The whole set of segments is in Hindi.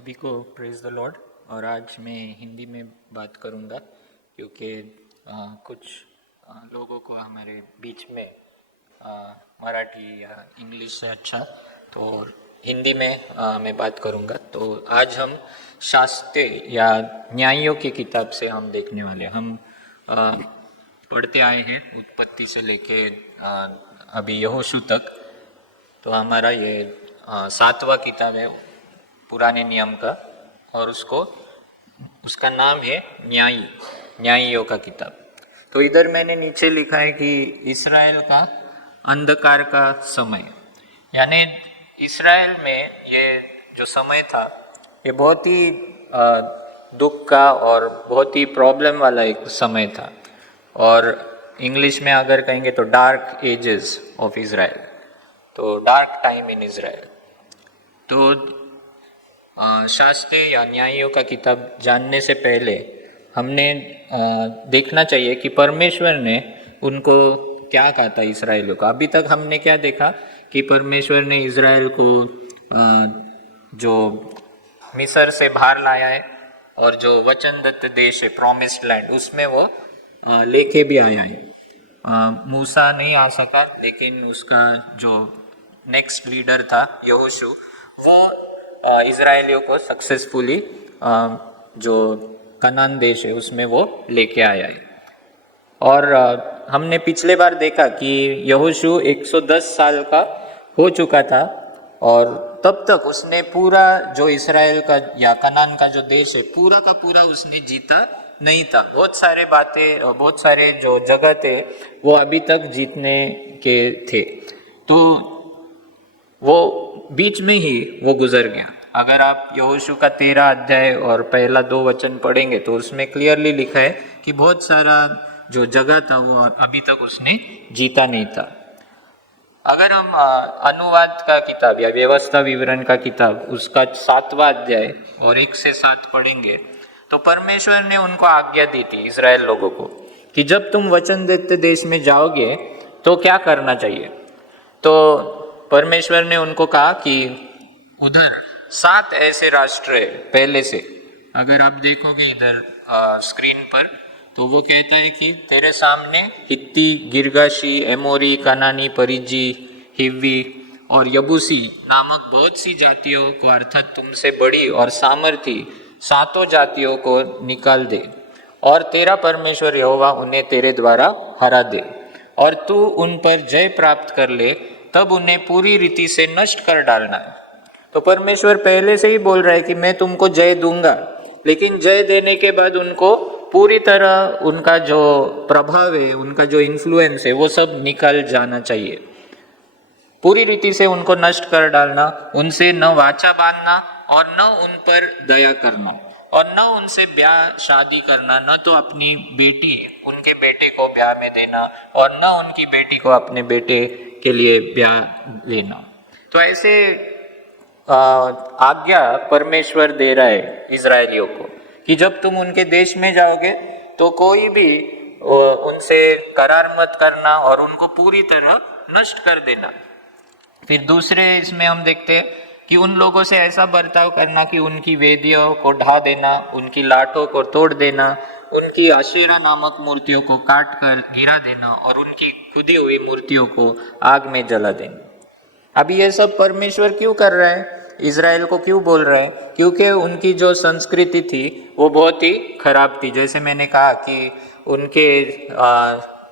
सभी को प्रेज द लॉर्ड। और आज मैं हिंदी में बात करूंगा क्योंकि कुछ लोगों को हमारे बीच में मराठी या इंग्लिश से अच्छा तो हिंदी में मैं बात करूंगा। तो आज हम शास्त्र या न्यायों की किताब से हम देखने वाले हैं। हम पढ़ते आए हैं उत्पत्ति से लेके अभी यहोशू तक। तो हमारा ये 7वां किताब है पुराने नियम का, और उसका नाम है न्यायियों का किताब। तो इधर मैंने नीचे लिखा है कि इस्राएल का अंधकार का समय, यानी इस्राएल में ये जो समय था ये बहुत ही दुख का और बहुत ही प्रॉब्लम वाला एक समय था। और इंग्लिश में अगर कहेंगे तो डार्क एजेस ऑफ इज़राइल, तो डार्क टाइम इन इज़राइल। तो शास्त्र या न्यायों का किताब जानने से पहले हमने देखना चाहिए कि परमेश्वर ने उनको क्या कहा था इस्राएलियों को। अभी तक हमने क्या देखा कि परमेश्वर ने इस्राएल को जो मिस्र से बाहर लाया है और जो वचनदत्त देश है प्रॉमिस्ड लैंड, उसमें वो लेके भी आया है। मूसा नहीं आ सका, लेकिन उसका जो नेक्स्ट लीडर था यहोशू, वो इज़राइलियों को सक्सेसफुली जो कनान देश है उसमें वो लेके आया है। और हमने पिछले बार देखा कि यहोशू 110 साल का हो चुका था और तब तक उसने पूरा जो इस्राएल का या कनान का जो देश है पूरा का पूरा उसने जीता नहीं था। बहुत सारे जो जगह थे वो अभी तक जीतने के थे, तो वो बीच में ही वो गुजर गया। अगर आप यहोशू का 13 अध्याय और पहला 2 वचन पढ़ेंगे तो उसमें क्लियरली लिखा है कि बहुत सारा जो जगह था वो अभी तक उसने जीता नहीं था। अगर हम अनुवाद का किताब या व्यवस्था विवरण का किताब उसका 7वां अध्याय और 1 से 7 पढ़ेंगे तो परमेश्वर ने उनको आज्ञा दी थी इस्राएल लोगों को कि जब तुम वचनदत्त देश में जाओगे तो क्या करना चाहिए। तो परमेश्वर ने उनको कहा कि उधर 7 ऐसे राष्ट्र है पहले से। अगर आप देखोगे इधर स्क्रीन पर तो वो कहता है कि तेरे सामने हित्ती, गिरगाशी, एमोरी, कनानी, परिजी, हिव्वी और यबूसी नामक बहुत सी जातियों को, अर्थात तुमसे बड़ी और सामर्थी 7 जातियों को निकाल दे, और तेरा परमेश्वर यहोवा उन्हें तेरे द्वारा हरा दे, और तू उन पर जय प्राप्त कर ले, तब उन्हें पूरी रीति से नष्ट कर डालना। तो परमेश्वर पहले से ही बोल रहा है कि मैं तुमको जय दूंगा, लेकिन जय देने के बाद उनको पूरी तरह उनका जो प्रभाव है, उनका जो इन्फ्लुएंस है वो सब निकल जाना चाहिए। पूरी रीति से उनको नष्ट कर डालना, उनसे न वाचा बांधना और न उन पर दया करना और न उनसे ब्याह शादी करना, न तो अपनी बेटी उनके बेटे को ब्याह में देना और न उनकी बेटी को अपने बेटे के लिए ब्याह लेना। तो ऐसे आज्ञा परमेश्वर दे रहा है इजरायलियों को कि जब तुम उनके देश में जाओगे तो कोई भी उनसे करार मत करना और उनको पूरी तरह नष्ट कर देना। फिर दूसरे इसमें हम देखते हैं कि उन लोगों से ऐसा बर्ताव करना कि उनकी वेदियों को ढा देना, उनकी लाठों को तोड़ देना, उनकी अशेरा नामक मूर्तियों को काट कर गिरा देना और उनकी खुदी हुई मूर्तियों को आग में जला देना। अभी ये सब परमेश्वर क्यों कर रहा है, इज़राइल को क्यों बोल रहा है? क्योंकि उनकी जो संस्कृति थी वो बहुत ही खराब थी। जैसे मैंने कहा कि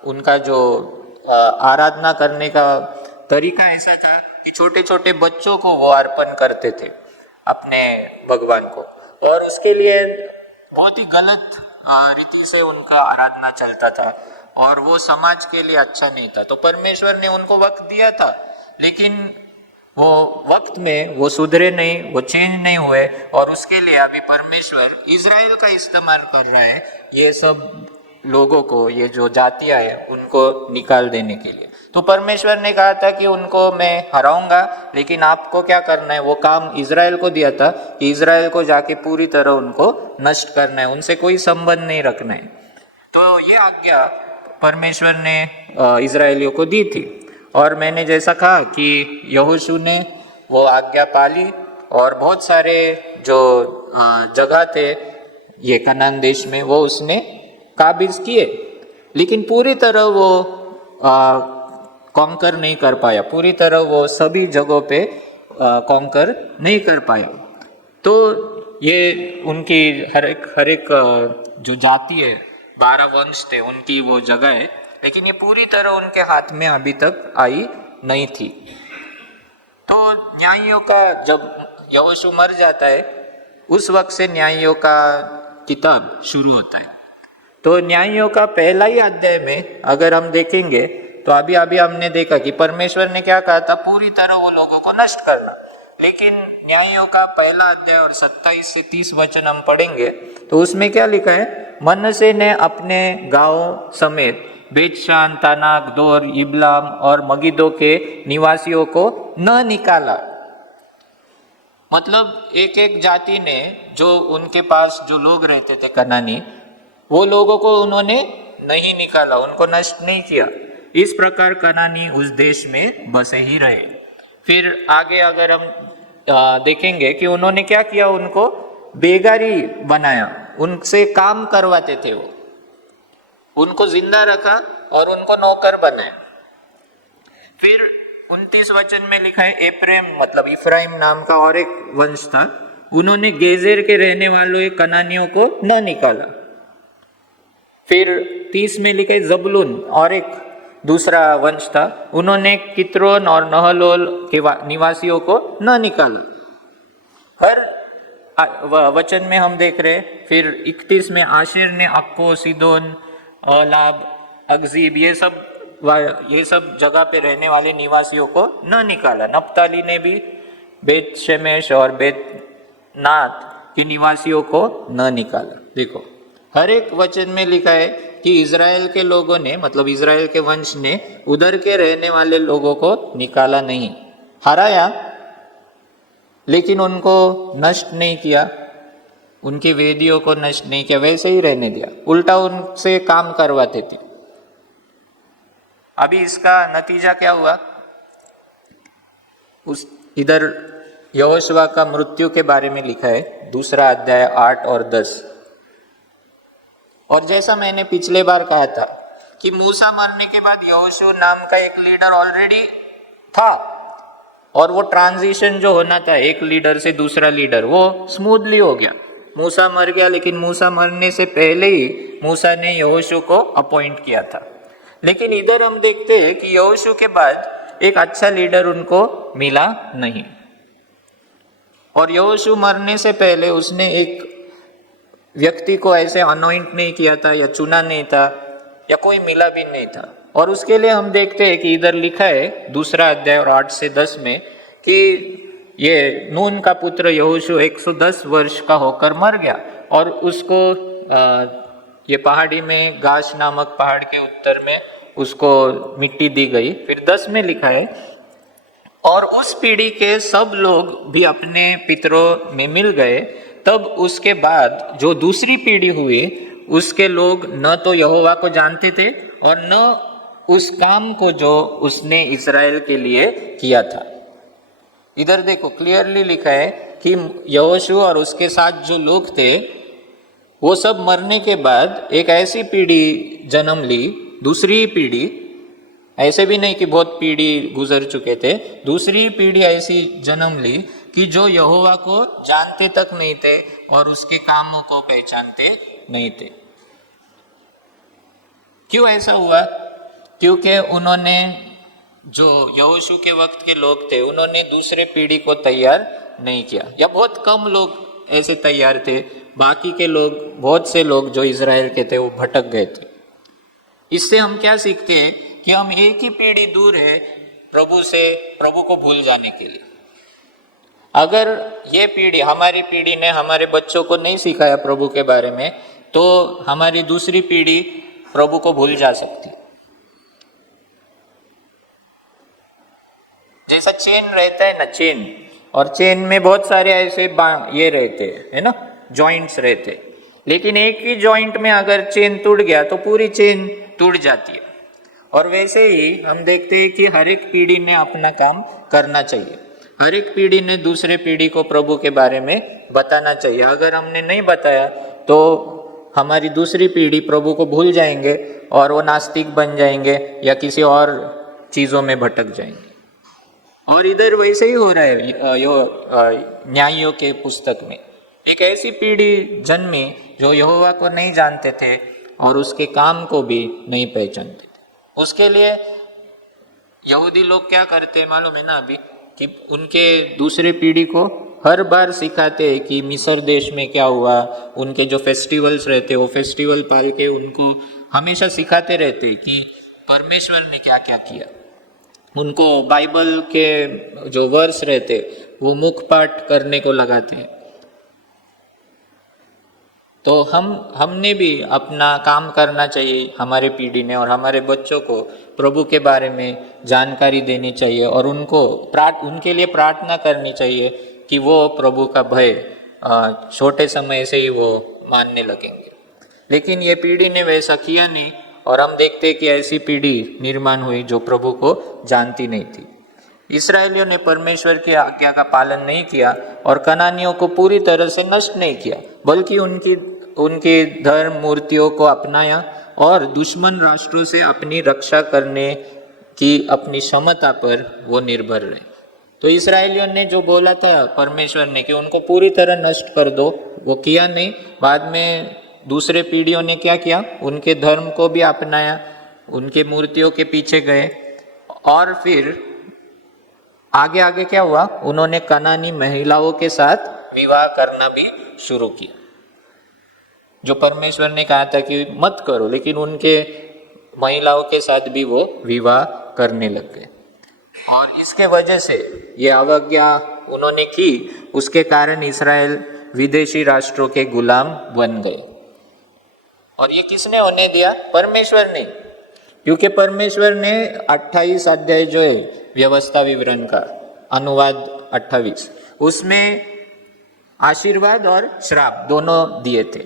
उनका जो आराधना करने का तरीका ऐसा था कि छोटे छोटे बच्चों को वो अर्पण करते थे अपने भगवान को, और उसके लिए बहुत ही गलत रीति से उनका आराधना चलता था और वो समाज के लिए अच्छा नहीं था। तो परमेश्वर ने उनको वक्त दिया था, लेकिन वो वक्त में वो सुधरे नहीं, वो चेंज नहीं हुए, और उसके लिए अभी परमेश्वर इज़राइल का इस्तेमाल कर रहा है ये सब लोगों को, ये जो जातियां हैं उनको निकाल देने के लिए। तो परमेश्वर ने कहा था कि उनको मैं हराऊंगा, लेकिन आपको क्या करना है, वो काम इज़राइल को दिया था कि इज़राइल को जाके पूरी तरह उनको नष्ट करना है, उनसे कोई संबंध नहीं रखना है। तो ये आज्ञा परमेश्वर ने इज़राइलियों को दी थी, और मैंने जैसा कहा कि यहोशू ने वो आज्ञा पाली और बहुत सारे जो जगह थे ये कनान देश में वो उसने काबिज किए, लेकिन पूरी तरह वो कॉन्कर नहीं कर पाया, पूरी तरह वो सभी जगहों पे कॉन्कर नहीं कर पाया। तो ये उनकी हर एक जो जाति है, 12 वंश थे उनकी वो जगह है, लेकिन ये पूरी तरह उनके हाथ में अभी तक आई नहीं थी। तो न्यायियों का जब यहोशू मर जाता है उस वक्त से न्यायियों का किताब शुरू होता है। तो न्यायियों का पहला ही अध्याय में अगर हम देखेंगे तो अभी हमने देखा कि परमेश्वर ने क्या कहा था, पूरी तरह वो लोगों को नष्ट करना। लेकिन न्यायियों का पहला अध्याय और 27 से 30 वचन हम पढ़ेंगे तो उसमें क्या लिखा है, मनश्शे ने अपने गांव समेत बेतशान, तानाक, दोर, इबलाम और मगिदो के निवासियों को न निकाला। मतलब एक एक जाति ने जो उनके पास जो लोग रहते थे कनानी, वो लोगों को उन्होंने नहीं निकाला, उनको नष्ट नहीं किया। इस प्रकार कनानी उस देश में बसे ही रहे। फिर आगे अगर हम देखेंगे कि उन्होंने क्या किया, उनको बेगारी बनाया, उनसे काम करवाते थे, वो उनको जिंदा रखा और उनको नौकर बनाया। फिर 29 वचन में लिखा है, एप्रेम मतलब इफ्राइम नाम का और एक वंश था, उन्होंने गेजेर के रहने वालों कनानियों को न निकाला। फिर 30 में लिखा है, जबूलून और एक दूसरा वंश था, उन्होंने कित्रोन और नहलोल के निवासियों को न निकाला। हर वचन में हम देख रहे हैं। फिर 31 में आशेर ने अक्को, सीदोन, औलाब, अगजीब ये सब जगह पे रहने वाले निवासियों को न निकाला। नप्ताली ने भी बेत शेमेश और बेत नात के निवासियों को न निकाला। देखो हर एक वचन में लिखा है कि इजराइल के लोगों ने, मतलब इजराइल के वंश ने उधर के रहने वाले लोगों को निकाला नहीं, हराया, लेकिन उनको नष्ट नहीं किया, उनकी वेदियों को नष्ट नहीं किया, वैसे ही रहने दिया, उल्टा उनसे काम करवाते थे। अभी इसका नतीजा क्या हुआ, इधर यहोशुआ का मृत्यु के बारे में लिखा है, दूसरा अध्याय 8 और 10। और जैसा मैंने पिछले बार कहा था कि मूसा मरने के बाद यहोशू नाम का एक लीडर ऑलरेडी था, और वो ट्रांजिशन जो होना था एक लीडर से दूसरा लीडर, वो स्मूथली हो गया। मूसा मर गया, लेकिन मूसा मरने से पहले ही मूसा ने यहोशू को अपॉइंट किया था। लेकिन इधर हम देखते हैं कि यहोशू के बाद एक अच्छा लीडर उनको मिला नहीं, और यहोशू मरने से पहले उसने एक व्यक्ति को ऐसे अनॉइंट नहीं किया था या चुना नहीं था या कोई मिला भी नहीं था। और उसके लिए हम देखते हैं कि इधर लिखा है दूसरा अध्याय और 8 से 10 में कि ये नून का पुत्र यहोशू 110 वर्ष का होकर मर गया, और उसको ये पहाड़ी में गाश नामक पहाड़ के उत्तर में उसको मिट्टी दी गई। फिर 10 में लिखा है, और उस पीढ़ी के सब लोग भी अपने पितरों में मिल गए। तब उसके बाद जो दूसरी पीढ़ी हुई, उसके लोग न तो यहोवा को जानते थे और न उस काम को जो उसने इस्राएल के लिए किया था। इधर देखो क्लियरली लिखा है कि यहोशू और उसके साथ जो लोग थे वो सब मरने के बाद एक ऐसी पीढ़ी जन्म ली, दूसरी पीढ़ी, ऐसे भी नहीं कि बहुत पीढ़ी गुजर चुके थे, दूसरी पीढ़ी ऐसी जन्म ली कि जो यहोवा को जानते तक नहीं थे और उसके कामों को पहचानते नहीं थे। क्यों ऐसा हुआ? क्योंकि उन्होंने, जो यहोशू के वक्त के लोग थे, उन्होंने दूसरे पीढ़ी को तैयार नहीं किया, या बहुत कम लोग ऐसे तैयार थे। बाकी के लोग, बहुत से लोग जो इजराइल के थे वो भटक गए थे। इससे हम क्या सीखते हैं कि हम एक ही पीढ़ी दूर है प्रभु से, प्रभु को भूल जाने के लिए। अगर ये पीढ़ी, हमारी पीढ़ी ने हमारे बच्चों को नहीं सिखाया प्रभु के बारे में, तो हमारी दूसरी पीढ़ी प्रभु को भूल जा सकती। जैसा चेन रहता है ना, चेन, और चेन में बहुत सारे ऐसे ये रहते है ना, जॉइंट्स रहते, लेकिन एक ही जॉइंट में अगर चेन टूट गया तो पूरी चेन टूट जाती है। और वैसे ही हम देखते हैं कि हर एक पीढ़ी ने अपना काम करना चाहिए। हर एक पीढ़ी ने दूसरे पीढ़ी को प्रभु के बारे में बताना चाहिए। अगर हमने नहीं बताया तो हमारी दूसरी पीढ़ी प्रभु को भूल जाएंगे और वो नास्तिक बन जाएंगे या किसी और चीज़ों में भटक जाएंगे। और इधर वैसे ही हो रहा है। न्यायियों के पुस्तक में एक ऐसी पीढ़ी जन्मी जो यहोवा को नहीं जानते थे और उसके काम को भी नहीं पहचानते थे। उसके लिए यहूदी लोग क्या करते हैं मालूम है ना अभी, कि उनके दूसरे पीढ़ी को हर बार सिखाते हैं कि मिस्र देश में क्या हुआ, उनके जो फेस्टिवल्स रहते वो फेस्टिवल पाल के उनको हमेशा सिखाते रहते कि परमेश्वर ने क्या क्या किया। उनको बाइबल के जो वर्स रहते वो मुख पाठ करने को लगाते हैं। तो हमने भी अपना काम करना चाहिए, हमारे पीढ़ी ने और हमारे बच्चों को प्रभु के बारे में जानकारी देनी चाहिए और उनके लिए प्रार्थना करनी चाहिए कि वो प्रभु का भय छोटे समय से ही वो मानने लगेंगे। लेकिन ये पीढ़ी ने वैसा किया नहीं और हम देखते हैं कि ऐसी पीढ़ी निर्माण हुई जो प्रभु को जानती नहीं थी। इस्राएलियों ने परमेश्वर की आज्ञा का पालन नहीं किया और कनानियों को पूरी तरह से नष्ट नहीं किया, बल्कि उनकी धर्म मूर्तियों को अपनाया और दुश्मन राष्ट्रों से अपनी रक्षा करने की अपनी क्षमता पर वो निर्भर रहे। तो इस्राएलियों ने जो बोला था परमेश्वर ने कि उनको पूरी तरह नष्ट कर दो, वो किया नहीं। बाद में दूसरे पीढ़ियों ने क्या किया, उनके धर्म को भी अपनाया, उनके मूर्तियों के पीछे गए और फिर आगे आगे क्या हुआ, उन्होंने कनानी महिलाओं के साथ विवाह करना भी शुरू किया, जो परमेश्वर ने कहा था कि मत करो, लेकिन उनके महिलाओं के साथ भी वो विवाह करने लग गए। और इसके वजह से ये अवज्ञा उन्होंने की, उसके कारण इस्राएल विदेशी राष्ट्रों के गुलाम बन गए। और ये किसने होने दिया? परमेश्वर ने, क्योंकि परमेश्वर ने 28 अध्याय जो है व्यवस्था विवरण का अनुवाद 28, उसमें आशीर्वाद और श्राप दोनों दिए थे।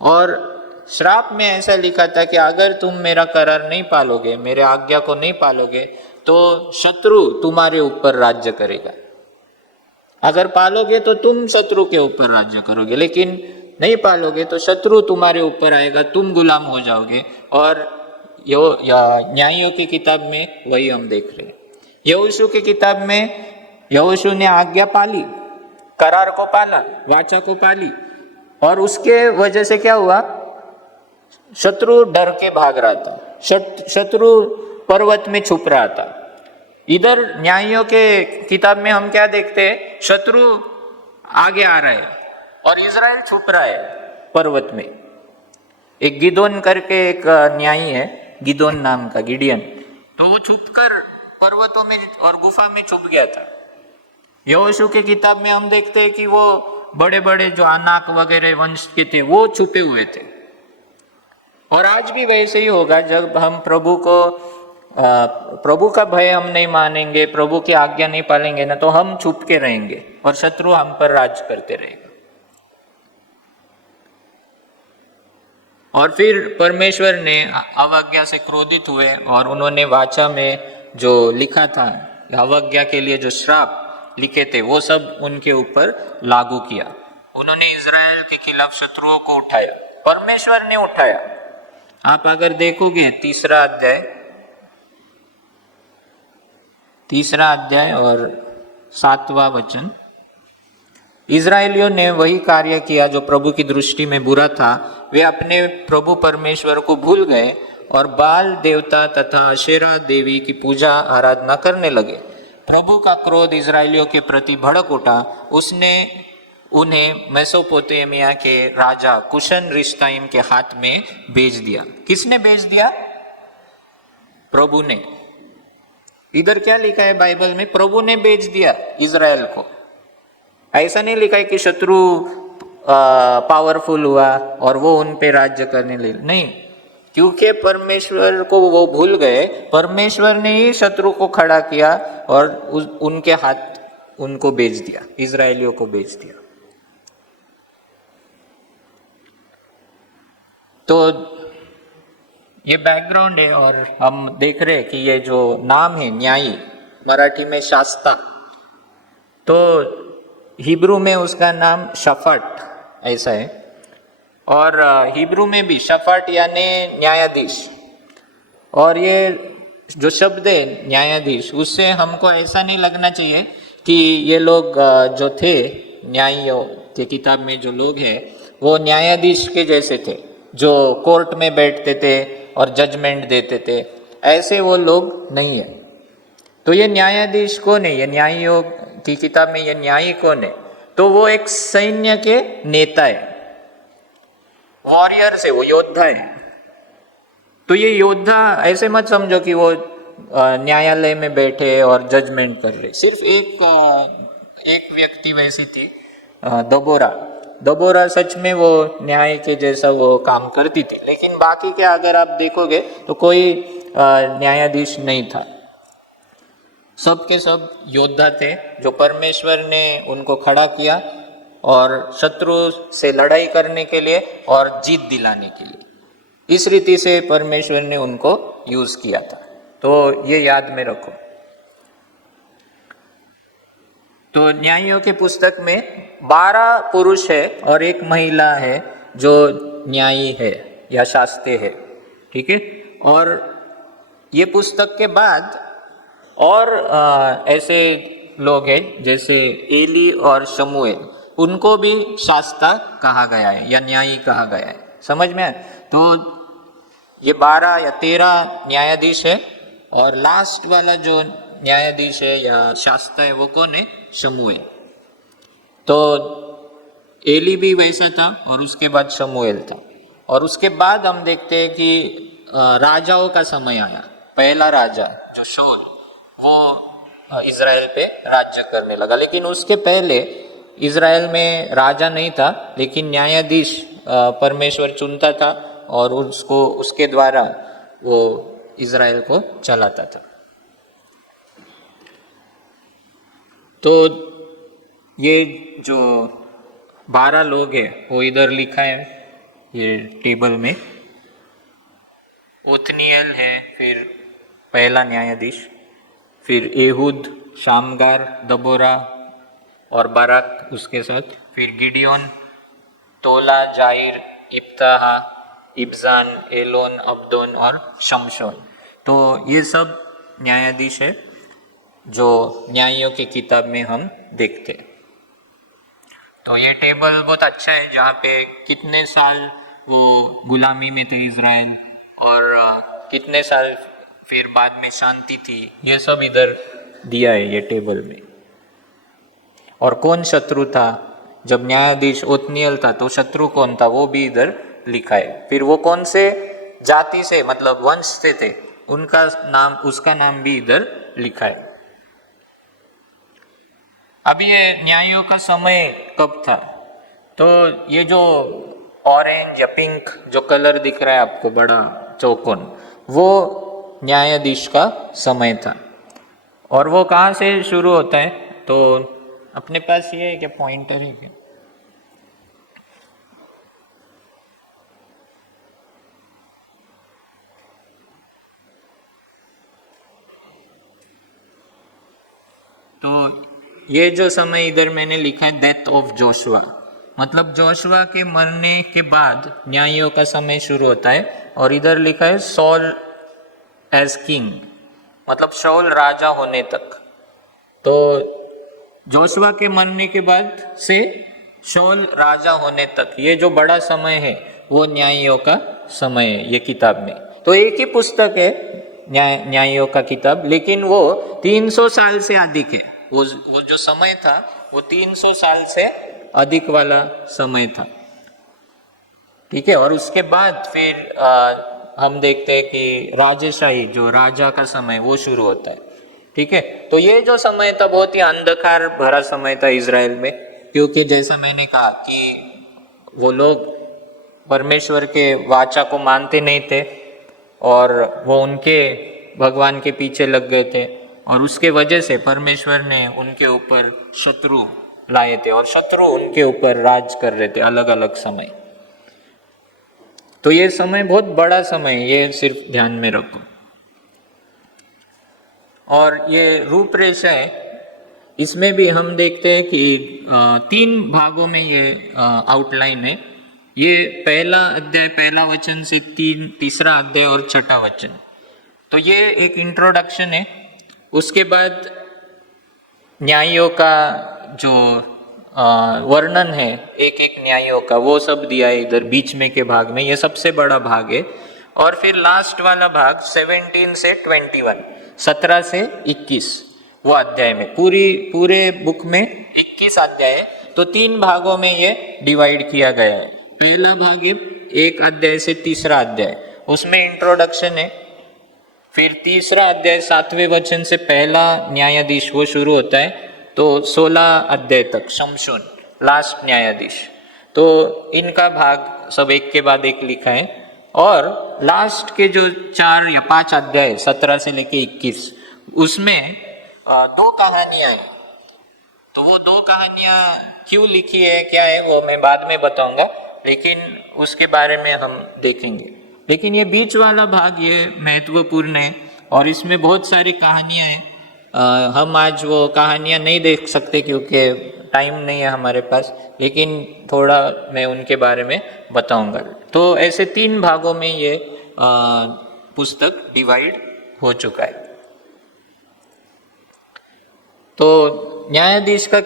और श्राप में ऐसा लिखा था कि अगर तुम मेरा करार नहीं पालोगे, मेरे आज्ञा को नहीं पालोगे, तो शत्रु तुम्हारे ऊपर राज्य करेगा। अगर पालोगे तो तुम शत्रु के ऊपर राज्य करोगे, लेकिन नहीं पालोगे तो शत्रु तुम्हारे ऊपर आएगा, तुम गुलाम हो जाओगे। और न्यायियों की किताब में वही हम देख रहे हैं। यहोशू की किताब में यहोशू ने आज्ञा पाली, करार को पाला, वाचा को पाली, और उसके वजह से क्या हुआ, शत्रु डर के भाग रहा था, शत्रु पर्वत में छुप रहा था। इधर न्यायियों के किताब में हम क्या देखते हैं, शत्रु आगे आ रहा है और इजराइल छुप रहा है पर्वत में। एक गिदोन करके एक न्यायी है, गिदोन नाम का, गिडियन, तो वो छुपकर पर्वतों में और गुफा में छुप गया था। यहोशू के किताब में हम देखते हैं कि वो बड़े बड़े जो अनाक वगैरह वंश के थे वो छुपे हुए थे। और आज भी वैसे ही होगा, जब हम प्रभु का भय हम नहीं मानेंगे, प्रभु की आज्ञा नहीं पालेंगे ना, तो हम छुप के रहेंगे और शत्रु हम पर राज करते रहेंगे। और फिर परमेश्वर ने अवज्ञा से क्रोधित हुए और उन्होंने वाचा में जो लिखा था अवज्ञा के लिए जो श्राप लिखे थे वो सब उनके ऊपर लागू किया। उन्होंने इजराइल के खिलाफ शत्रुओं को उठाया, परमेश्वर ने उठाया। आप अगर देखोगे तीसरा अध्याय और 7वां वचन, इजराइलियों ने वही कार्य किया जो प्रभु की दृष्टि में बुरा था। वे अपने प्रभु परमेश्वर को भूल गए और बाल देवता तथा अशेरा देवी की पूजा आराधना करने लगे। प्रभु का क्रोध इजराइलियों के प्रति भड़क उठा। उसने उन्हें मेसोपोटामिया के राजा कुशन रिश्ताइम के हाथ में भेज दिया। किसने भेज दिया? प्रभु ने। इधर क्या लिखा है बाइबल में? प्रभु ने भेज दिया इजराइल को। ऐसा नहीं लिखा है कि शत्रु पावरफुल हुआ और वो उन पे राज्य करने लगे, नहीं, क्योंकि परमेश्वर को वो भूल गए। परमेश्वर ने ही शत्रु को खड़ा किया और उनके हाथ उनको भेज दिया, इजराइलियों को भेज दिया। तो ये बैकग्राउंड है और हम देख रहे हैं कि ये जो नाम है न्यायी, मराठी में शास्ता, तो हिब्रू में उसका नाम शफट ऐसा है, और हिब्रू में भी शफट यानी न्यायाधीश। और ये जो शब्द है न्यायाधीश, उससे हमको ऐसा नहीं लगना चाहिए कि ये लोग जो थे न्यायियों के किताब में जो लोग हैं वो न्यायाधीश के जैसे थे जो कोर्ट में बैठते थे और जजमेंट देते थे, ऐसे वो लोग नहीं है। तो ये न्यायाधीश कौन है? ये न्यायियों की किताब में ये न्यायी कौन है? तो वो एक सैन्य के नेता है, वॉरियर से, वो योद्धा है। तो ये योद्धा ऐसे मत समझो कि वो न्यायालय में बैठे और जजमेंट कर रहे। सिर्फ एक व्यक्ति वैसी थी, दबोरा सच में वो न्याय के जैसा वो काम करती थी, लेकिन बाकी के अगर आप देखोगे तो कोई न्यायाधीश नहीं था। सब के सब योद्धा थे जो परमेश्वर ने उनको खड़ा किया और शत्रु से लड़ाई करने के लिए और जीत दिलाने के लिए। इस रीति से परमेश्वर ने उनको यूज किया था। तो ये याद में रखो। तो न्यायियों के पुस्तक में 12 पुरुष है और एक महिला है जो न्यायी है या शास्त्री है, ठीक है। और ये पुस्तक के बाद और ऐसे लोग हैं जैसे एली और शमूएल, उनको भी शास्ता कहा गया है या न्यायी कहा गया है। समझ में आए? तो ये 12 या 13 न्यायाधीश है, और लास्ट वाला जो न्यायाधीश है या शास्ता है वो कौन है? शमूएल। तो एली भी वैसा था और उसके बाद शमूएल था। और उसके बाद हम देखते हैं कि राजाओं का समय आया। पहला राजा जो शाऊल, वो इज़राइल पे राज्य करने लगा। लेकिन उसके पहले इज़राइल में राजा नहीं था, लेकिन न्यायाधीश परमेश्वर चुनता था और उसको उसके द्वारा वो इज़राइल को चलाता था। तो ये जो 12 लोग हैं वो इधर लिखा है ये टेबल में। ओथनिएल है, फिर पहला न्यायाधीश, फिर एहूद, शामगार, दबोरा और बाराक उसके साथ, फिर गिडियोन, तोला, जाइर, इब्ताहा, इब्जान, एलोन, अब्दोन और शमशोन। तो ये सब न्यायाधीश है जो न्यायियों की किताब में हम देखते हैं। तो ये टेबल बहुत अच्छा है जहाँ पे कितने साल वो गुलामी में थे इज़राइल और कितने साल फिर बाद में शांति थी, ये सब इधर दिया है ये टेबल में। और कौन शत्रु था? जब न्यायाधीश ओत्नियल था तो शत्रु कौन था वो भी इधर लिखा है। फिर वो कौन से जाति से मतलब वंश से थे उनका नाम, उसका नाम भी इधर लिखा है। अब ये न्यायियों का समय कब था? तो ये जो ऑरेंज या पिंक जो कलर दिख रहा है आपको, बड़ा चौकोन, वो न्यायाधीश का समय था। और वो कहाँ से शुरू होता है? तो अपने पास ये है क्या, पॉइंटर है क्या? तो ये जो समय इधर मैंने लिखा है डेथ ऑफ जोशुआ, मतलब जोशुआ के मरने के बाद न्यायियों का समय शुरू होता है। और इधर लिखा है सॉल एज किंग, मतलब शाऊल राजा होने तक। तो जोशुआ के मरने के बाद से शाऊल राजा होने तक ये जो बड़ा समय है वो न्यायियों का समय है ये किताब में। तो एक ही पुस्तक है न्यायियों का किताब, लेकिन वो 300 साल से अधिक है। वो जो समय था वो 300 साल से अधिक वाला समय था, ठीक है। और उसके बाद फिर हम देखते हैं कि राजेशाही जो राजा का समय वो शुरू होता है, ठीक है। तो ये जो समय था बहुत ही अंधकार भरा समय था इज़राइल में, क्योंकि जैसा मैंने कहा कि वो लोग परमेश्वर के वाचा को मानते नहीं थे और वो उनके भगवान के पीछे लग गए थे, और उसके वजह से परमेश्वर ने उनके ऊपर शत्रु लाए थे और शत्रु उनके ऊपर राज कर रहे थे अलग अलग समय। तो ये समय बहुत बड़ा समय है, ये सिर्फ ध्यान में रखो। और ये रूपरेखा है इसमें भी हम देखते हैं कि 3 भागों में ये आउटलाइन है। ये पहला अध्याय, पहला वचन से तीसरा अध्याय और छठा वचन। तो ये एक इंट्रोडक्शन है। उसके बाद न्यायों का जो वर्णन है, एक एक न्यायों का, वो सब दिया है इधर बीच में के भाग में। ये सबसे बड़ा भाग है। और फिर लास्ट वाला भाग 17 से 21, 17 से 21 वो अध्याय में, पूरे बुक में 21 अध्याय है। तो 3 भागों में ये डिवाइड किया गया है। पहला भाग है 1 अध्याय से तीसरा अध्याय, उसमें इंट्रोडक्शन है। फिर तीसरा अध्याय 7वें वचन से पहला न्यायाधीश वो शुरू होता है, तो 16 अध्याय तक शमशोन लास्ट न्यायाधीश। तो इनका भाग सब एक के बाद एक लिखा है। और लास्ट के जो 4 या 5 अध्याय 17 से लेके 21, उसमें 2 कहानियां हैं। तो वो 2 कहानियां क्यों लिखी है, क्या है, वो मैं बाद में बताऊंगा, लेकिन उसके बारे में हम देखेंगे। लेकिन ये बीच वाला भाग ये महत्वपूर्ण है और इसमें बहुत सारी कहानियां हैं। हम आज वो कहानियां नहीं देख सकते क्योंकि टाइम नहीं है हमारे पास, लेकिन थोड़ा मैं उनके बारे में बताऊंगा। तो ऐसे 3 भागों में ये पुस्तक डिवाइड हो चुका है। तो न्यायाधीश का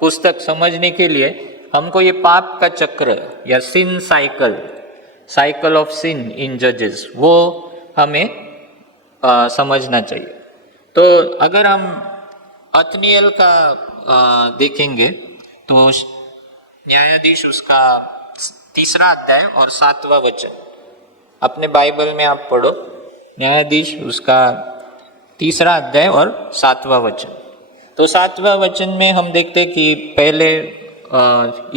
पुस्तक समझने के लिए हमको ये पाप का चक्र या सिन साइकिल ऑफ सिन इन जजेस, वो हमें समझना चाहिए। तो अगर हम अत्निएल का देखेंगे तो न्यायाधीश उसका 3रा अध्याय और 7वां वचन अपने बाइबल में आप पढ़ो। न्यायाधीश उसका 3रा अध्याय और 7वां वचन। तो 7वां वचन में हम देखते कि पहले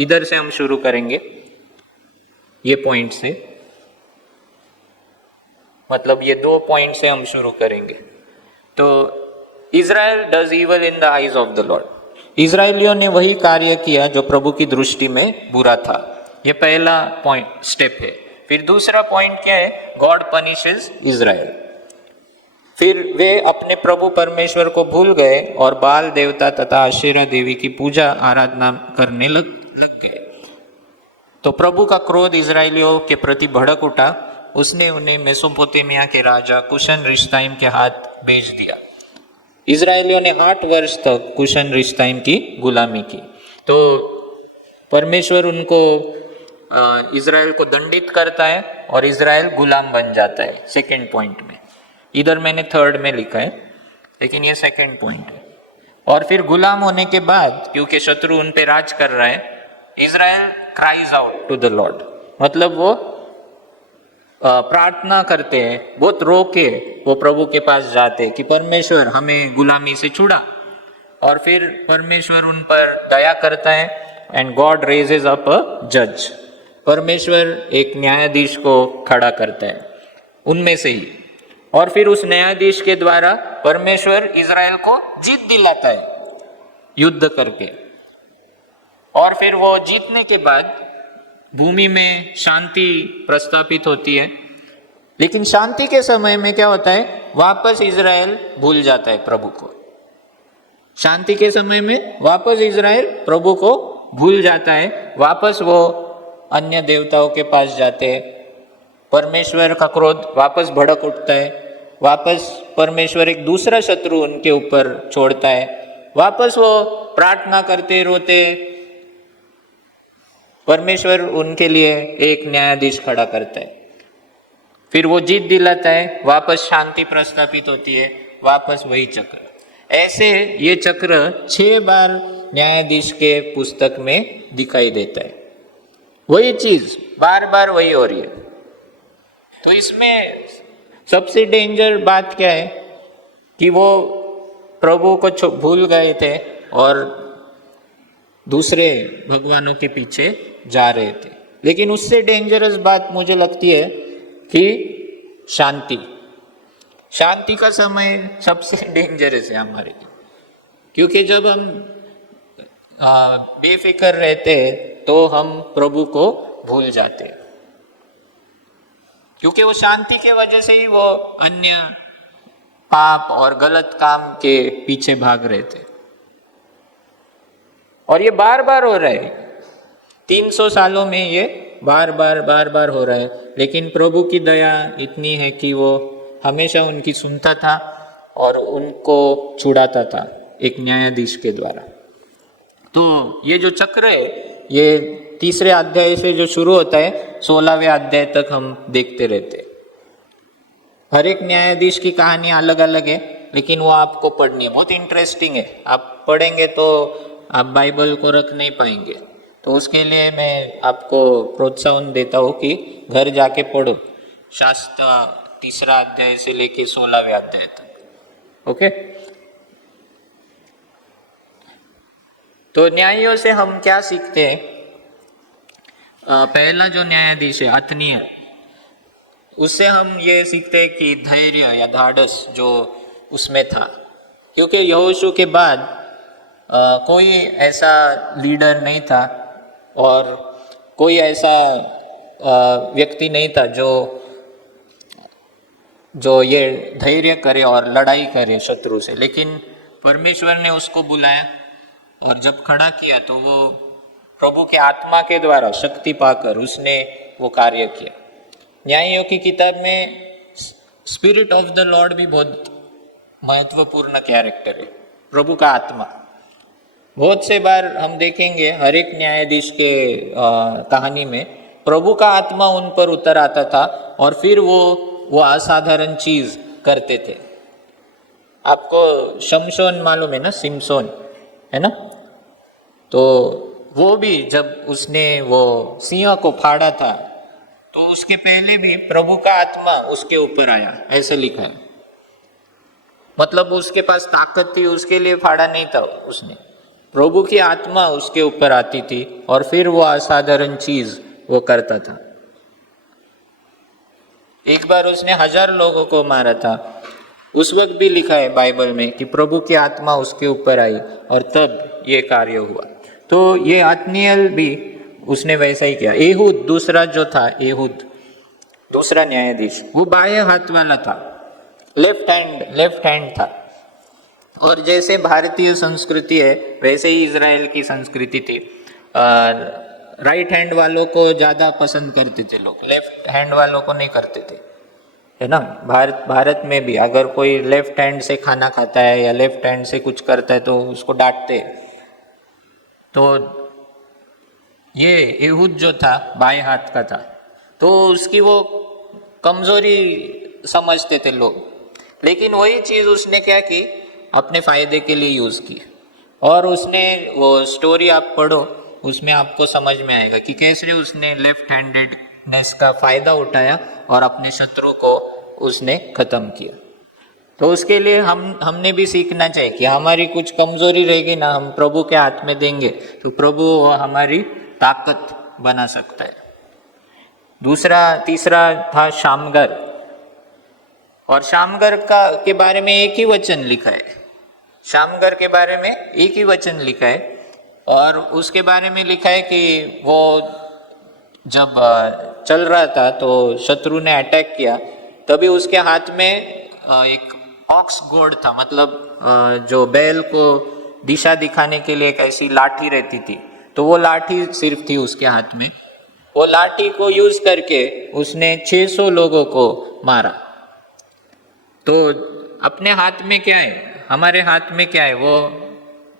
इधर से हम शुरू करेंगे, ये पॉइंट से, मतलब ये 2 पॉइंट से हम शुरू करेंगे। तो Israel does evil in the eyes of the lord. इज़राइलियों ने वही कार्य किया जो प्रभु की दृष्टि में बुरा था। ये पहला पॉइंट स्टेप है। फिर दूसरा पॉइंट क्या है, गॉड पनिशेस इज़राइल। फिर वे अपने प्रभु परमेश्वर को भूल गए और बाल देवता तथा अशेरा देवी की पूजा आराधना करने लग गए। तो प्रभु का क्रोध इजराइलियों के प्रति भड़क उठा। उसने उन्हें मेसोपोटामिया के राजा कुशन रिश्ताइम के हाथ भेज दिया। इजराइलियों ने 8 वर्ष तक कुशन रिश्ताइम की गुलामी की। तो परमेश्वर उनको इजराइल को दंडित करता है और इजराइल गुलाम बन जाता है। सेकेंड पॉइंट में, इधर मैंने 3rd में लिखा है, लेकिन ये 2nd पॉइंट है। और फिर गुलाम होने के बाद, क्योंकि शत्रु उन पे राज कर रहा है, Israel cries out to the lord, मतलब वो प्रार्थना करते हैं, बहुत रो के वो प्रभु के पास जाते हैं कि परमेश्वर हमें गुलामी से छुड़ा। और फिर परमेश्वर उन पर दया करता है एंड गॉड रेजेस अप अ जज। परमेश्वर एक न्यायाधीश को खड़ा करता है उनमें से ही, और फिर उस न्यायाधीश के द्वारा परमेश्वर इजराइल को जीत दिलाता है युद्ध करके। और फिर वो जीतने के बाद भूमि में शांति प्रस्थापित होती है। लेकिन शांति के समय में क्या होता है, वापस इजराइल भूल जाता है प्रभु को। शांति के समय में वापस इजराइल प्रभु को भूल जाता है, वापस वो अन्य देवताओं के पास जाते हैं। परमेश्वर का क्रोध वापस भड़क उठता है, वापस परमेश्वर एक दूसरा शत्रु उनके ऊपर छोड़ता है, वापस वो प्रार्थना करते रोते, परमेश्वर उनके लिए एक न्यायाधीश खड़ा करता है, फिर वो जीत दिलाता है, वापस शांति प्रस्थापित होती है, वापस वही चक्र। ऐसे ये चक्र 6 बार न्यायाधीश के पुस्तक में दिखाई देता है। वही चीज बार बार वही हो रही है। तो इसमें सबसे डेंजर बात क्या है कि वो प्रभु को भूल गए थे और दूसरे भगवानों के पीछे जा रहे थे। लेकिन उससे डेंजरस बात मुझे लगती है कि शांति का समय सबसे डेंजरस है हमारे लिए, क्योंकि जब हम बेफिक्र रहते हैं तो हम प्रभु को भूल जाते हैं, क्योंकि वो शांति के वजह से ही वो अन्य पाप और गलत काम के पीछे भाग रहे थे। और ये बार बार हो रहा है, 300 सालों में ये बार बार हो रहा है। लेकिन प्रभु की दया इतनी है कि वो हमेशा उनकी सुनता था और उनको छुड़ाता था एक न्यायाधीश के द्वारा। तो ये जो चक्र है, ये तीसरे अध्याय से जो शुरू होता है 16वें अध्याय तक हम देखते रहते हैं। हर एक न्यायाधीश की कहानी अलग अलग है, लेकिन वो आपको पढ़नी है, बहुत इंटरेस्टिंग है। आप पढ़ेंगे तो आप बाइबल को रख नहीं पाएंगे। तो उसके लिए मैं आपको प्रोत्साहन देता हूँ कि घर जाके पढ़ो शास्त्र तीसरा अध्याय से लेके 16वें अध्याय तक। ओके, तो न्यायियों से हम क्या सीखते हैं? पहला जो न्यायाधीश है अतनिएल, उससे हम ये सीखते हैं कि धैर्य या धाड़स जो उसमें था, क्योंकि यहोशू के बाद कोई ऐसा लीडर नहीं था और कोई ऐसा व्यक्ति नहीं था जो ये धैर्य करे और लड़ाई करे शत्रु से। लेकिन परमेश्वर ने उसको बुलाया और जब खड़ा किया तो वो प्रभु के आत्मा के द्वारा शक्ति पाकर उसने वो कार्य किया। न्यायियों की किताब में स्पिरिट ऑफ द लॉर्ड भी बहुत महत्वपूर्ण कैरेक्टर है, प्रभु का आत्मा। बहुत से बार हम देखेंगे हर एक न्यायाधीश के कहानी में प्रभु का आत्मा उन पर उतर आता था और फिर वो असाधारण चीज करते थे। आपको शमशोन मालूम है ना, सिमसोन है ना? तो वो भी जब उसने वो सिंह को फाड़ा था तो उसके पहले भी प्रभु का आत्मा उसके ऊपर आया, ऐसे लिखा है। मतलब उसके पास ताकत थी, उसके लिए फाड़ा नहीं था उसने, प्रभु की आत्मा उसके ऊपर आती थी और फिर वो असाधारण चीज वो करता था। एक बार उसने 1000 लोगों को मारा था, उस वक्त भी लिखा है बाइबल में कि प्रभु की आत्मा उसके ऊपर आई और तब ये कार्य हुआ। तो ये अतनिएल भी उसने वैसा ही किया। एहूद दूसरा जो था, एहूद दूसरा न्यायाधीश, वो बाएं हाथ वाला था, लेफ्ट हैंड था। और जैसे भारतीय संस्कृति है वैसे ही इजराइल की संस्कृति थी। राइट हैंड वालों को ज़्यादा पसंद करते थे लोग, लेफ्ट हैंड वालों को नहीं करते थे, है ना? भारत में भी अगर कोई लेफ्ट हैंड से खाना खाता है या लेफ्ट हैंड से कुछ करता है तो उसको डांटते। तो ये एहूद जो था बाएं हाथ का था, तो उसकी वो कमजोरी समझते थे लोग। लेकिन वही चीज़ उसने क्या की, अपने फायदे के लिए यूज़ की। और उसने वो स्टोरी आप पढ़ो, उसमें आपको समझ में आएगा कि कैसे उसने लेफ्ट हैंडेडनेस का फायदा उठाया और अपने शत्रु को उसने खत्म किया। तो उसके लिए हमने भी सीखना चाहिए कि हमारी कुछ कमजोरी रहेगी ना, हम प्रभु के हाथ में देंगे तो प्रभु हमारी ताकत बना सकता है। तीसरा था शामगर, और शामगर के बारे में एक ही वचन लिखा है। शामगर के बारे में एक ही वचन लिखा है और उसके बारे में लिखा है कि वो जब चल रहा था तो शत्रु ने अटैक किया, तभी उसके हाथ में एक ऑक्स गोड था, मतलब जो बैल को दिशा दिखाने के लिए एक ऐसी लाठी रहती थी, तो वो लाठी सिर्फ थी उसके हाथ में। वो लाठी को यूज करके उसने 600 लोगों को मारा। तो अपने हाथ में क्या है, हमारे हाथ में क्या है, वो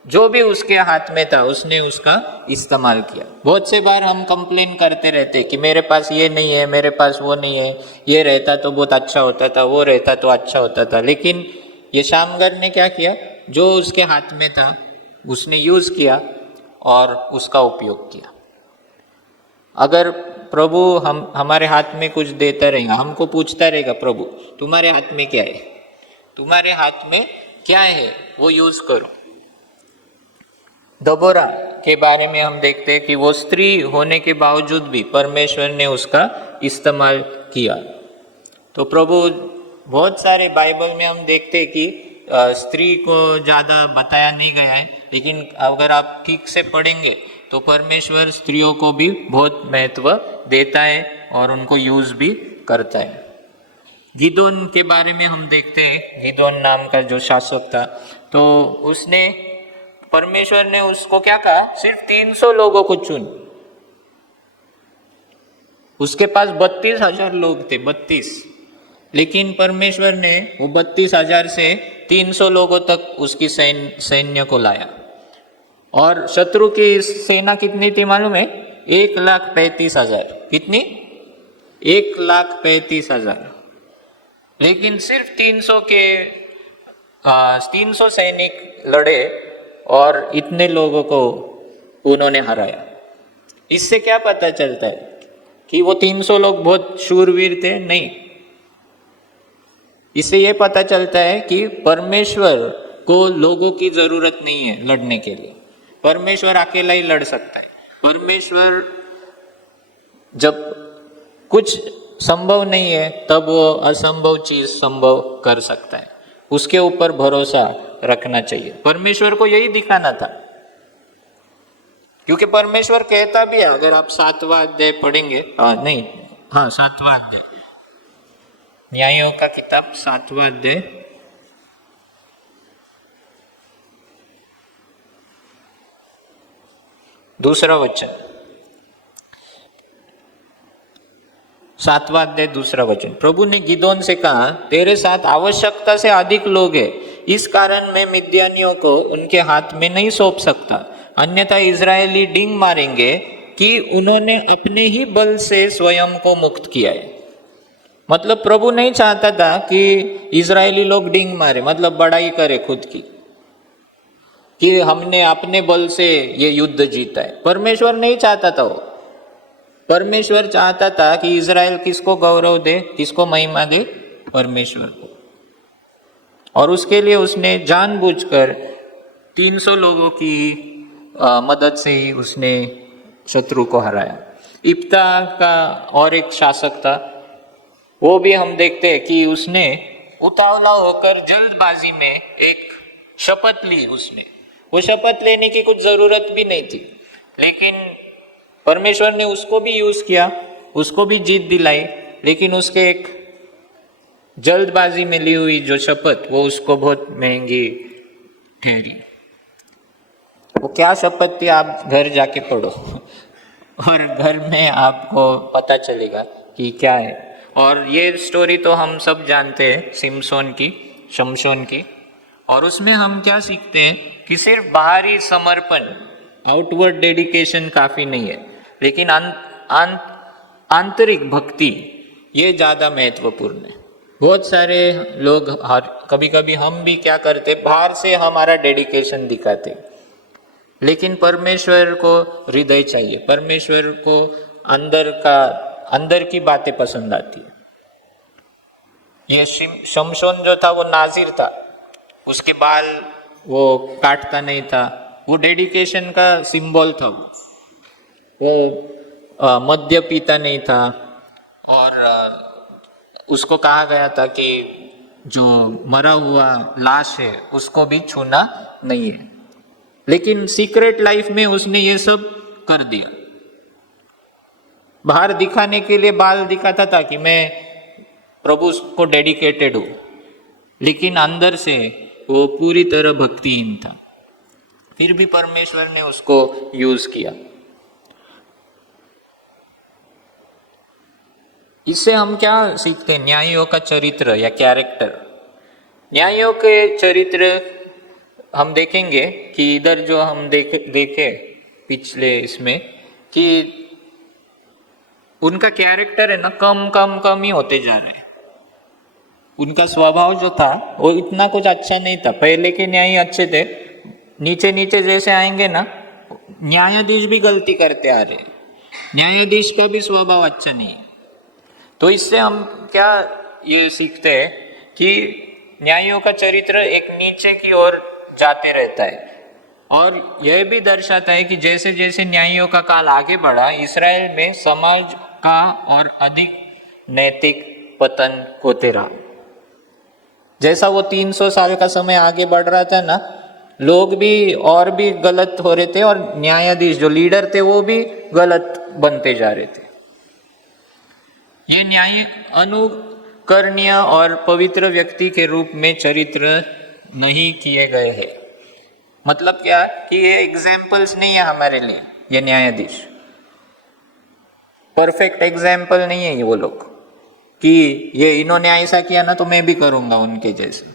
जो भी उसके हाथ में था उसने उसका इस्तेमाल किया। बहुत से बार हम कंप्लेन करते रहते कि मेरे पास ये नहीं है, मेरे पास वो नहीं है, ये रहता तो बहुत अच्छा होता था, वो रहता तो अच्छा होता था। लेकिन ये शामगर ने क्या किया, जो उसके हाथ में था उसने यूज किया और उसका उपयोग किया। अगर प्रभु हमारे हाथ में कुछ देता रहेगा, हमको पूछता रहेगा प्रभु तुम्हारे हाथ में क्या है, तुम्हारे हाथ में क्या है, वो यूज करो। दबोरा के बारे में हम देखते हैं कि वो स्त्री होने के बावजूद भी परमेश्वर ने उसका इस्तेमाल किया। तो प्रभु बहुत सारे बाइबल में हम देखते हैं कि स्त्री को ज़्यादा बताया नहीं गया है, लेकिन अगर आप ठीक से पढ़ेंगे तो परमेश्वर स्त्रियों को भी बहुत महत्व देता है और उनको यूज भी करता है। गिदोन के बारे में हम देखते हैं, गिदोन नाम का जो शासक था, तो उसने परमेश्वर ने उसको क्या कहा, सिर्फ 300 लोगों को चुन। उसके पास 32,000 लोग थे, 32, लेकिन परमेश्वर ने वो 32,000 से 300 लोगों तक उसकी सैन्य को लाया। और शत्रु की सेना कितनी थी मालूम है? 1,35,000। कितनी? 1,35,000। लेकिन सिर्फ 300 सैनिक लड़े और इतने लोगों को उन्होंने हराया। इससे क्या पता चलता है कि वो 300 लोग बहुत शूरवीर थे? नहीं। इससे ये पता चलता है कि परमेश्वर को लोगों की जरूरत नहीं है लड़ने के लिए। परमेश्वर अकेला ही लड़ सकता है। परमेश्वर जब कुछ संभव नहीं है तब वो असंभव चीज संभव कर सकता है। उसके ऊपर भरोसा रखना चाहिए। परमेश्वर को यही दिखाना था, क्योंकि परमेश्वर कहता भी है, अगर आप 7वां अध्याय पढ़ेंगे, 7वां अध्याय, न्यायों का किताब 7वां अध्याय, दूसरा वचन, 7वां अध्याय दूसरा वचन। प्रभु ने गिदोन से कहा, तेरे साथ आवश्यकता से अधिक लोग हैं, इस कारण मैं मिद्यानियों को उनके हाथ में नहीं सौंप सकता, अन्यथा इजरायली डींग मारेंगे कि उन्होंने अपने ही बल से स्वयं को मुक्त किया है। मतलब प्रभु नहीं चाहता था कि इजरायली लोग डींग मारे, मतलब बड़ाई करे खुद की, कि हमने अपने बल से ये युद्ध जीता है। परमेश्वर नहीं चाहता था वो। परमेश्वर चाहता था कि इजराइल किसको गौरव दे, किसको महिमा दे? परमेश्वर को। और उसके लिए उसने जानबूझकर 300 लोगों की मदद से ही उसने शत्रु को हराया। इप्ता का और एक शासक था, वो भी हम देखते हैं कि उसने उतावला होकर जल्दबाजी में एक शपथ ली। उसने वो शपथ लेने की कुछ जरूरत भी नहीं थी, लेकिन परमेश्वर ने उसको भी यूज किया, उसको भी जीत दिलाई, लेकिन उसके एक जल्दबाजी में ली हुई जो शपथ, वो उसको बहुत महंगी ठहरी। वो क्या शपथ थी, आप घर जाके पढ़ो और घर में आपको पता चलेगा कि क्या है। और ये स्टोरी तो हम सब जानते हैं, शमशोन की। और उसमें हम क्या सीखते हैं कि सिर्फ बाहरी समर्पण, आउटवर्ड डेडिकेशन काफी नहीं है, लेकिन आंतरिक भक्ति ये ज्यादा महत्वपूर्ण है। बहुत सारे लोग कभी कभी हम भी क्या करते, बाहर से हमारा डेडिकेशन दिखाते, लेकिन परमेश्वर को हृदय चाहिए। परमेश्वर को अंदर की बातें पसंद आती है। ये शमशोन जो था वो नाजिर था, उसके बाल वो काटता नहीं था, वो डेडिकेशन का सिंबल था। वो मद्य पीता नहीं था, और उसको कहा गया था कि जो मरा हुआ लाश है उसको भी छूना नहीं है। लेकिन सीक्रेट लाइफ में उसने ये सब कर दिया। बाहर दिखाने के लिए बाल दिखाता था कि मैं प्रभु को डेडिकेटेड हूं, लेकिन अंदर से वो पूरी तरह भक्तिहीन था। फिर भी परमेश्वर ने उसको यूज किया। इससे हम क्या सीखते हैं? न्यायियों का चरित्र या कैरेक्टर। न्यायियों के चरित्र हम देखेंगे कि इधर जो हम देखे पिछले इसमें कि उनका कैरेक्टर है ना, कम ही होते जा रहे हैं। उनका स्वभाव जो था वो इतना कुछ अच्छा नहीं था। पहले के न्यायी अच्छे थे, नीचे जैसे आएंगे ना, न्यायाधीश भी गलती करते आ रहे, न्यायाधीश का भी स्वभाव अच्छा नहीं है। तो इससे हम क्या ये सीखते हैं कि न्यायियों का चरित्र एक नीचे की ओर जाते रहता है। और यह भी दर्शाता है कि जैसे जैसे न्यायियों का काल आगे बढ़ा, इसराइल में समाज का और अधिक नैतिक पतन होते रहा। जैसा वो 300 साल का समय आगे बढ़ रहा था ना, लोग भी और भी गलत हो रहे थे, और न्यायाधीश जो लीडर थे वो भी गलत बनते जा रहे थे। ये न्याय अनुकरणीय और पवित्र व्यक्ति के रूप में चरित्र नहीं किए गए हैं। मतलब क्या कि ये एग्जाम्पल्स नहीं है हमारे लिए, ये न्यायाधीश परफेक्ट एग्जाम्पल नहीं है ये वो लोग कि ये इन्होंने ऐसा किया ना तो मैं भी करूंगा उनके जैसे।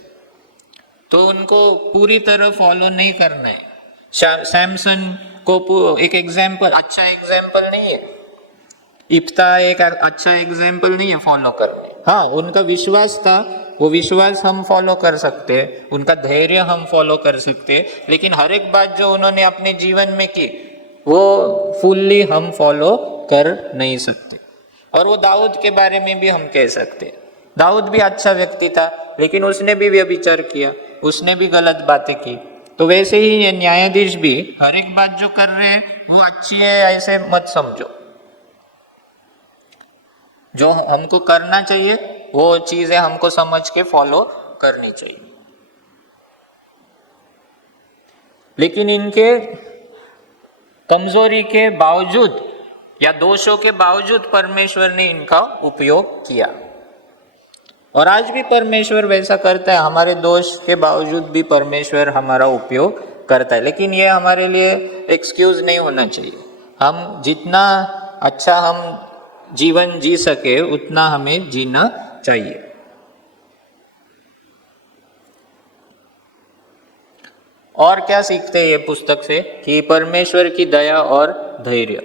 तो उनको पूरी तरह फॉलो नहीं करना है। सैमसन को एक एग्जाम्पल, अच्छा एग्जाम्पल नहीं है। इफ्ता एक अच्छा एग्जाम्पल नहीं है फॉलो करने। हाँ, उनका विश्वास था, वो विश्वास हम फॉलो कर सकते हैं, उनका धैर्य हम फॉलो कर सकते हैं, लेकिन हर एक बात जो उन्होंने अपने जीवन में की वो फुल्ली हम फॉलो कर नहीं सकते। और वो दाऊद के बारे में भी हम कह सकते हैं, दाऊद भी अच्छा व्यक्ति था लेकिन उसने भी व्यभिचार किया, उसने भी गलत बातें की। तो वैसे ही ये न्यायाधीश भी हर एक बात जो कर रहे हैं वो अच्छी है ऐसे मत समझो। जो हमको करना चाहिए वो चीजें हमको समझ के फॉलो करनी चाहिए। लेकिन इनके कमजोरी के बावजूद या दोषों के बावजूद परमेश्वर ने इनका उपयोग किया। और आज भी परमेश्वर वैसा करता है, हमारे दोष के बावजूद भी परमेश्वर हमारा उपयोग करता है। लेकिन ये हमारे लिए एक्सक्यूज नहीं होना चाहिए। हम जितना अच्छा हम जीवन जी सके उतना हमें जीना चाहिए। और क्या सीखते हैं ये पुस्तक से कि परमेश्वर की दया और धैर्य,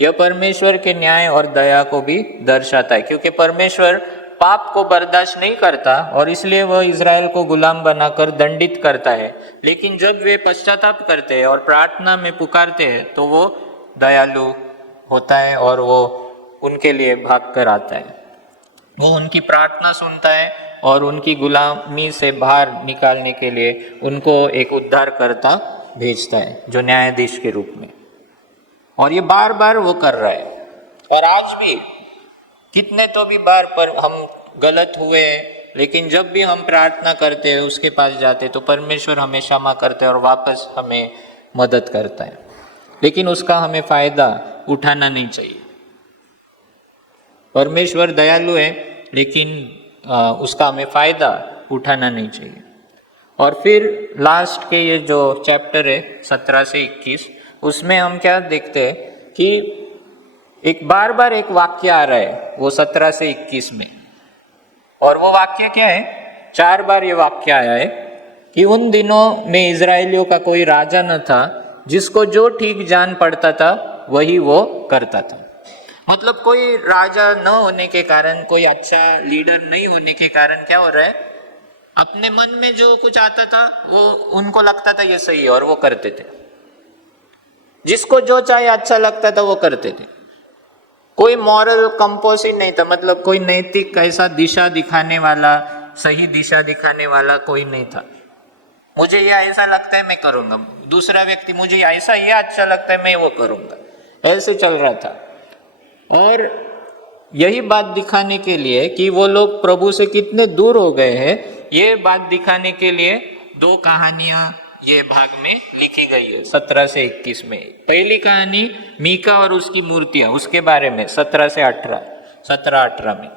यह परमेश्वर के न्याय और दया को भी दर्शाता है, क्योंकि परमेश्वर पाप को बर्दाश्त नहीं करता और इसलिए वह इज़राइल को गुलाम बनाकर दंडित करता है। लेकिन जब वे पश्चाताप करते हैं और प्रार्थना में पुकारते हैं तो वो दयालु होता है और वो उनके लिए भाग कर आता है। वो उनकी प्रार्थना सुनता है और उनकी गुलामी से बाहर निकालने के लिए उनको एक उद्धारकर्ता भेजता है जो न्यायाधीश के रूप में। और ये बार बार वो कर रहा है। और आज भी कितने तो भी बार पर हम गलत हुए, लेकिन जब भी हम प्रार्थना करते हैं उसके पास जाते तो परमेश्वर हमें क्षमा करते हैं और वापस हमें मदद करता है। लेकिन उसका हमें फायदा उठाना नहीं चाहिए। परमेश्वर दयालु है लेकिन उसका हमें फायदा उठाना नहीं चाहिए। और फिर लास्ट के ये जो चैप्टर है 17 से 21, उसमें हम क्या देखते हैं कि एक बार बार एक वाक्य आ रहा है वो 17 से 21 में। और वो वाक्य क्या है, 4 बार ये वाक्य आया है कि उन दिनों में इजराइलियों का कोई राजा न था, जिसको जो ठीक जान पड़ता था वही वो करता था। मतलब कोई राजा न होने के कारण, कोई अच्छा लीडर नहीं होने के कारण क्या हो रहा है, अपने मन में जो कुछ आता था वो उनको लगता था ये सही है और वो करते थे। जिसको जो चाहे अच्छा लगता था वो करते थे। कोई मॉरल कंपोज ही नहीं था, मतलब कोई नैतिक ऐसा दिशा दिखाने वाला, सही दिशा दिखाने वाला कोई नहीं था। मुझे ये ऐसा लगता है मैं करूंगा, दूसरा व्यक्ति मुझे ऐसा ये अच्छा लगता है मैं वो करूंगा, ऐसे चल रहा था। और यही बात दिखाने के लिए कि वो लोग प्रभु से कितने दूर हो गए हैं, ये बात दिखाने के लिए 2 कहानियां ये भाग में लिखी गई है 17 से 21 में। पहली कहानी मीका और उसकी मूर्तियां, उसके बारे में 17 से 18 में।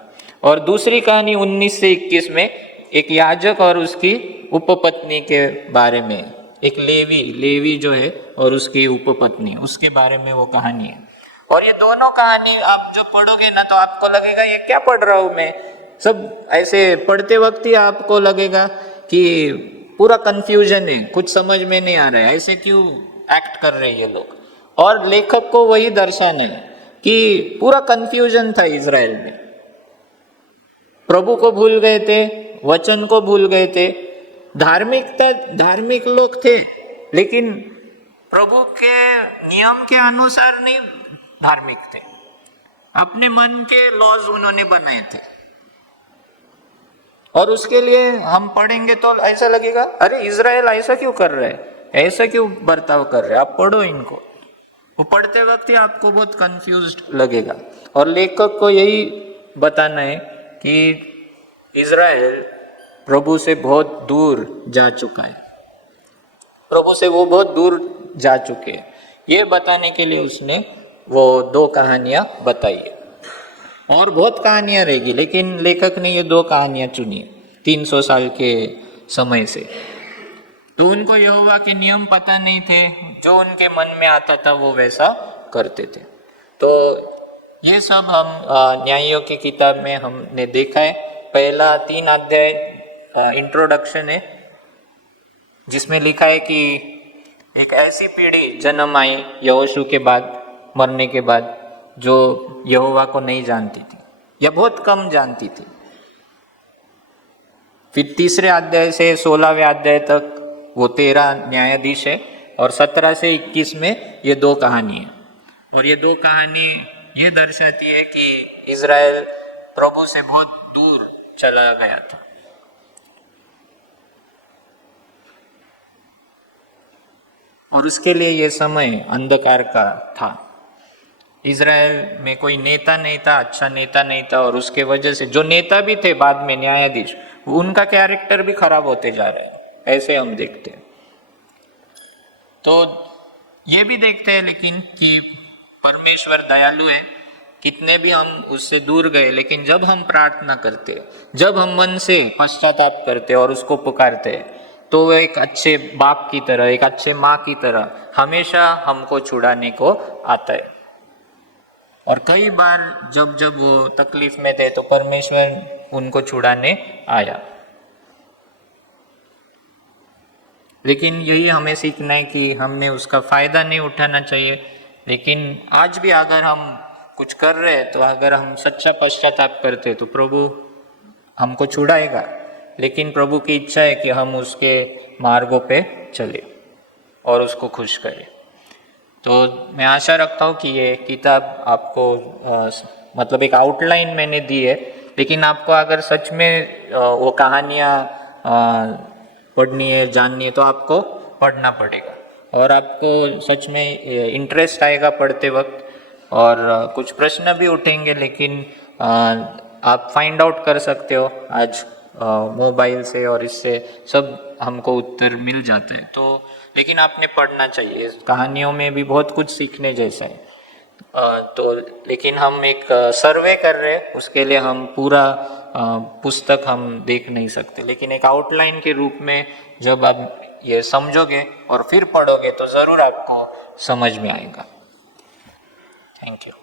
और दूसरी कहानी 19 से 21 में एक याजक और उसकी उपपत्नी के बारे में, एक लेवी जो है और उसकी उपपत्नी, उसके बारे में वो कहानी है। और ये दोनों कहानी आप जो पढ़ोगे ना तो आपको लगेगा ये क्या पढ़ रहा हूं मैं, सब ऐसे पढ़ते वक्त ही आपको लगेगा कि पूरा कंफ्यूजन है, कुछ समझ में नहीं आ रहा है, ऐसे क्यों एक्ट कर रहे हैं ये लोग। और लेखक को वही दर्शाना है कि पूरा कंफ्यूजन था इजराइल में, प्रभु को भूल गए थे, वचन को भूल गए थे, धार्मिक लोग थे लेकिन प्रभु के नियम के अनुसार नहीं धार्मिक थे, अपने मन के लॉज उन्होंने बनाए थे। और उसके लिए हम पढ़ेंगे तो ऐसा लगेगा अरे इजराइल ऐसा क्यों कर रहा है, ऐसा क्यों बर्ताव कर रहे हैं। आप पढ़ो इनको, वो पढ़ते वक्त ही आपको बहुत कंफ्यूज्ड लगेगा। और लेखक को यही बताना है कि इजराइल प्रभु से बहुत दूर जा चुका है, प्रभु से वो बहुत दूर जा चुके हैं, ये बताने के लिए उसने वो 2 कहानियां बताई है। और बहुत कहानियां रहेगी लेकिन लेखक ने ये 2 कहानियां चुनी 300 साल के समय से। तो उनको यहोवा के नियम पता नहीं थे, जो उनके मन में आता था वो वैसा करते थे। तो ये सब हम न्यायों की किताब में हमने देखा है। पहला 3 अध्याय इंट्रोडक्शन है, जिसमें लिखा है कि एक ऐसी पीढ़ी जन्म आई यहोशू के बाद, मरने के बाद, जो यहोवा को नहीं जानती थी या बहुत कम जानती थी। फिर तीसरे अध्याय से 16वें अध्याय तक वो 13 न्यायाधीश है, और 17 से 21 में ये 2 कहानी है। और ये 2 कहानी ये दर्शाती है कि इज़राइल प्रभु से बहुत दूर चला गया था। और उसके लिए ये समय अंधकार का था। इज़राइल में कोई नेता नहीं था, अच्छा नेता नहीं था, और उसके वजह से जो नेता भी थे बाद में न्यायाधीश, उनका कैरेक्टर भी खराब होते जा रहा है, ऐसे हम देखते हैं। तो ये भी देखते हैं लेकिन कि परमेश्वर दयालु है, कितने भी हम उससे दूर गए, लेकिन जब हम प्रार्थना करते, जब हम मन से पश्चाताप करते और उसको पुकारते, तो वो एक अच्छे बाप की तरह, एक अच्छे माँ की तरह हमेशा हमको छुड़ाने को आता है। और कई बार जब जब वो तकलीफ में थे तो परमेश्वर उनको छुड़ाने आया। लेकिन यही हमें सीखना है कि हमने उसका फ़ायदा नहीं उठाना चाहिए। लेकिन आज भी अगर हम कुछ कर रहे हैं, तो अगर हम सच्चा पश्चाताप करते तो प्रभु हमको छुड़ाएगा। लेकिन प्रभु की इच्छा है कि हम उसके मार्गों पे चले और उसको खुश करें। तो मैं आशा रखता हूँ कि ये किताब आपको मतलब एक आउटलाइन मैंने दी है, लेकिन आपको अगर सच में वो कहानियाँ पढ़नी है, जाननी है, तो आपको पढ़ना पड़ेगा। और आपको सच में इंटरेस्ट आएगा पढ़ते वक्त, और कुछ प्रश्न भी उठेंगे, लेकिन आप फाइंड आउट कर सकते हो आज मोबाइल से, और इससे सब हमको उत्तर मिल जाते हैं। तो लेकिन आपने पढ़ना चाहिए, कहानियों में भी बहुत कुछ सीखने जैसा है। तो लेकिन हम एक सर्वे कर रहे हैं, उसके लिए हम पूरा पुस्तक हम देख नहीं सकते, लेकिन एक आउटलाइन के रूप में जब आप ये समझोगे और फिर पढ़ोगे तो ज़रूर आपको समझ में आएगा। Thank you.